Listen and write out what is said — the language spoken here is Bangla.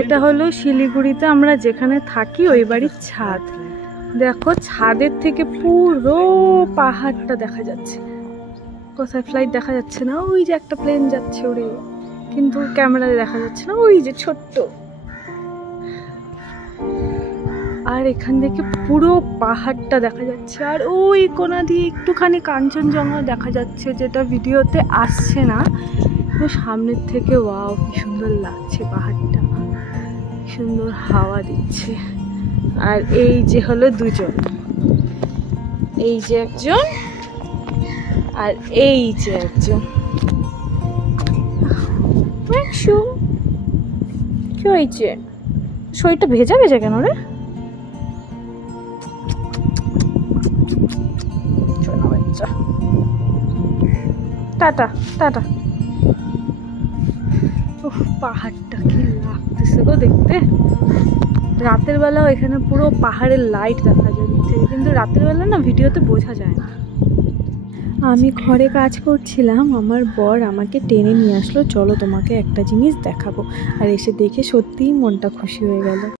এটা হলো শিলিগুড়িতে আমরা যেখানে থাকি ওই বাড়ির ছাদ। দেখো ছাদের থেকে পুরো পাহাড়টা দেখা যাচ্ছে। কোথায় ফ্লাইট দেখা যাচ্ছে না, ওই যে একটা প্লেন যাচ্ছে ওরে, কিন্তু ক্যামেরায় দেখা যাচ্ছে না, ওই যে ছোট্ট। আর এখান থেকে পুরো পাহাড়টা দেখা যাচ্ছে। আর ওই কোণা দিয়ে একটুখানি কাঞ্চনজঙ্ঘা দেখা যাচ্ছে, যেটা ভিডিওতে আসছে না, তো সামনের থেকে ওয়াও কি সুন্দর লাগছে পাহাড়টা, সুন্দর হাওয়া দিচ্ছে। আর এই যে হলো দুজন, এই যে একজন আর এই যে একজন। কি হয়েছে, শরীরটা ভেজা ভেজা কেন রে? Tata tata. পাহাড়টা কি লাগতেছে গো দেখতে। রাতের বেলাও এখানে পুরো পাহাড়ের লাইট দেখা যায় দিক থেকে, কিন্তু রাতের বেলা না ভিডিওতে বোঝা যায় না। আমি ঘরে কাজ করছিলাম, আমার বর আমাকে টেনে নিয়ে আসলো, চলো তোমাকে একটা জিনিস দেখাবো। আর এসে দেখে সত্যিই মনটা খুশি হয়ে গেল।